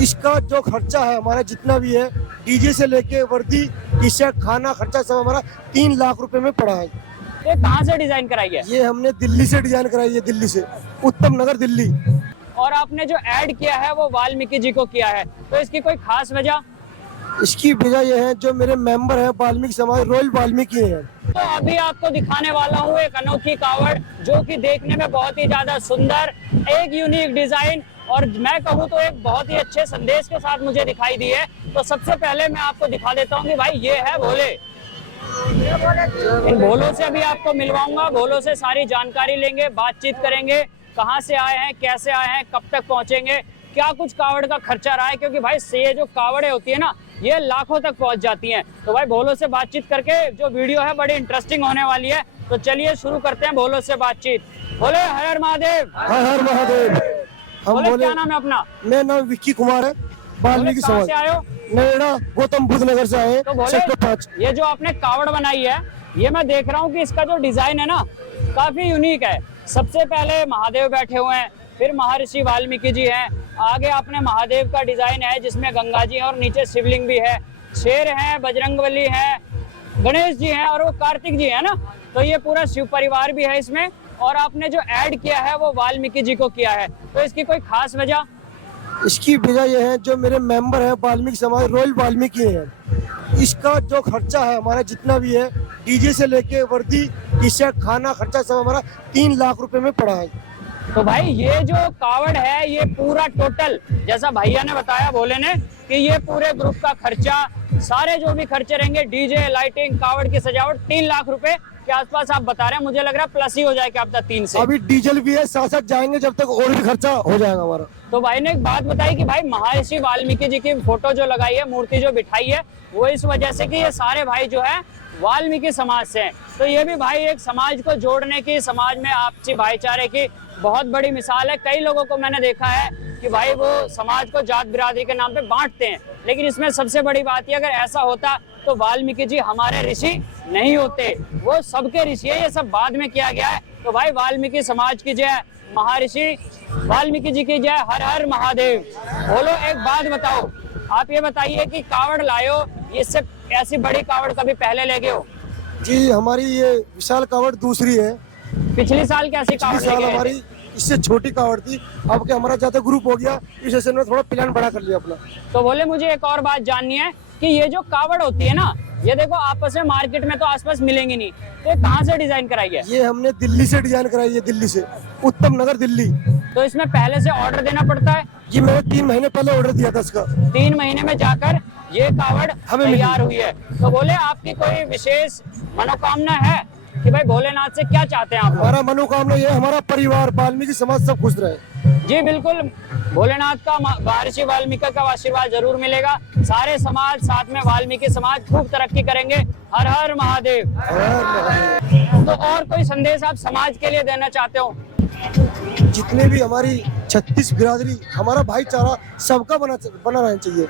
इसका जो खर्चा है हमारा जितना भी है, डीजे से लेके वर्दी, टी शर्ट, खाना, खर्चा सब हमारा 3 लाख रुपए में पड़ा है। ये कहाँ से डिजाइन कराई है? ये हमने दिल्ली से डिजाइन कराई है, दिल्ली से, उत्तम नगर दिल्ली। और आपने जो ऐड किया है वो वाल्मीकि जी को किया है, तो इसकी कोई खास वजह? इसकी वजह यह है जो मेरे मेंबर हैं वाल्मीकि समाज, रॉयल वाल्मीकि हैं। तो अभी आपको दिखाने वाला हूँ एक अनोखी कावड़ जो कि देखने में बहुत ही ज्यादा सुंदर, एक यूनिक डिजाइन और मैं कहूँ तो एक बहुत ही अच्छे संदेश के साथ मुझे दिखाई दी है। तो सबसे पहले मैं आपको दिखा देता हूँ कि भाई ये है भोले। इन भोलों से अभी आपको मिलवाऊंगा, भोलों से सारी जानकारी लेंगे, बातचीत करेंगे, कहाँ से आए हैं, कैसे आए हैं, कब तक पहुंचेंगे, क्या कुछ कावड़ का खर्चा रहा है, क्योंकि भाई ये जो कावड़े होती है ना ये लाखों तक पहुंच जाती हैं। तो भाई भोलों से बातचीत करके जो वीडियो है बड़ी इंटरेस्टिंग होने वाली है। तो चलिए शुरू करते हैं भोलों से बातचीत। बोले हर हर महादेव। हर हर महादेव। हम बोले बोले, क्या नाम है अपना? मेरा नाम विक्की कुमार है, वाल्मीकि कहाँ समाज। से आए हो? नोएडा गौतम बुद्ध नगर से आए, तो बोले सेक्टर 5। ये जो आपने कावड़ बनाई है, ये मैं देख रहा हूँ कि इसका जो डिजाइन है ना काफी यूनिक है। सबसे पहले महादेव बैठे हुए हैं, फिर महर्षि वाल्मीकि जी हैं, आगे आपने महादेव का डिजाइन है जिसमें गंगा जी है और नीचे शिवलिंग भी है, शेर है, बजरंगबली है, गणेश जी हैं और वो कार्तिक जी है ना। तो ये पूरा शिव परिवार भी है इसमें। और आपने जो ऐड किया है वो वाल्मीकि जी को किया है, तो इसकी कोई खास वजह? इसकी वजह यह है जो मेरे मेंबर हैं वाल्मीकि समाज, रॉयल वाल्मीकि हैं। इसका जो खर्चा है हमारा जितना भी है, डीजे से लेके वर्दी, टी शर्ट, खाना, खर्चा सब हमारा 3 लाख रुपए में पड़ा है। तो भाई ये जो कावड़ है ये पूरा टोटल, जैसा भैया ने बताया भोले ने, कि ये पूरे ग्रुप का खर्चा, सारे जो भी खर्चे रहेंगे, डीजे, लाइटिंग, कावड़ की सजावट, 3 लाख रुपए के आसपास आप बता रहे हैं। मुझे लग रहा है प्लस ही हो जाए क्या आपका 3 से? अभी डीजल भी है, साथ साथ जाएंगे जब तक और भी खर्चा हो जाएगा हमारा। तो भाई ने एक बात बताई कि भाई महर्षि वाल्मीकि जी की फोटो जो लगाई है, मूर्ति जो बिठाई है, वो इस वजह से कि ये सारे भाई जो है वाल्मीकि समाज से हैं। तो ये भी भाई एक समाज को जोड़ने की, समाज में आपसी भाईचारे की बहुत बड़ी मिसाल है। कई लोगों को मैंने देखा है कि भाई वो समाज को जात बिरादरी के नाम पे बांटते हैं, लेकिन इसमें सबसे बड़ी बात ये, अगर ऐसा होता तो वाल्मीकि जी हमारे ऋषि नहीं होते, वो सबके ऋषि है, ये सब बाद में किया गया है। तो भाई वाल्मीकि समाज की जय, महर्षि वाल्मीकि जी की जय, हर हर महादेव। बोलो एक बात बताओ, आप ये बताइए कि कावड़ लायो, इससे ऐसी बड़ी कावड़ कभी पहले ले गए हो? जी हमारी ये विशाल कावड़ दूसरी है। पिछले साल कैसी कावड़ पिछले साल ले गए? हमारी इससे छोटी कावड़ थी, अब क्या हमारा ज्यादा ग्रुप हो गया, इस सेशन में थोड़ा प्लान बड़ा कर लिया अपना। तो बोले मुझे एक और बात जाननी है कि ये जो कावड़ होती है ना, ये देखो आपस में मार्केट में तो आसपास मिलेंगी नहीं, तो ये कहाँ से डिजाइन कराई है? ये हमने दिल्ली से डिजाइन कराई है, दिल्ली से, उत्तम नगर दिल्ली। तो इसमें पहले से ऑर्डर देना पड़ता है? जी मैंने 3 महीने पहले ऑर्डर दिया था इसका। 3 महीने में जाकर ये कावड़ हमें तैयार हुई है। तो बोले आपकी कोई विशेष मनोकामना है कि भाई भोलेनाथ से क्या चाहते हैं आप? हमारा मनोकामना ये, हमारा परिवार वाल्मीकि समाज सब खुश रहे। जी बिल्कुल, भोलेनाथ का, महर्षि वाल्मीकि का आशीर्वाद जरूर मिलेगा। सारे समाज साथ में वाल्मीकि समाज खूब तरक्की करेंगे। हर हर महादेव। तो और कोई संदेश आप समाज के लिए देना चाहते हो? जितने भी हमारी 36 बिरादरी, हमारा भाईचारा सबका बना रहना चाहिए।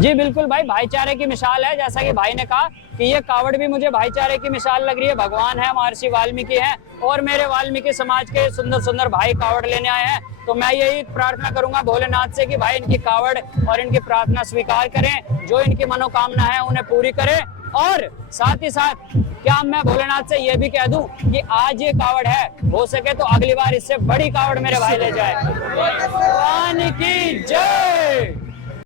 जी बिल्कुल भाई, भाईचारे की मिसाल है। जैसा कि भाई ने कहा कि ये कावड़ भी मुझे भाईचारे की मिसाल लग रही है। भगवान है, महर्षि वाल्मीकि हैं और मेरे वाल्मीकि समाज के सुंदर सुंदर भाई कावड़ लेने आए हैं। तो मैं यही प्रार्थना करूंगा भोलेनाथ से कि भाई इनकी कावड़ और इनकी प्रार्थना स्वीकार करें, जो इनकी मनोकामना है उन्हें पूरी करें। और साथ ही साथ क्या मैं भोलेनाथ से ये भी कह दूं कि आज ये कावड़ है, हो सके तो अगली बार इससे बड़ी कावड़ मेरे भाई ले जाए। भगवान की जय।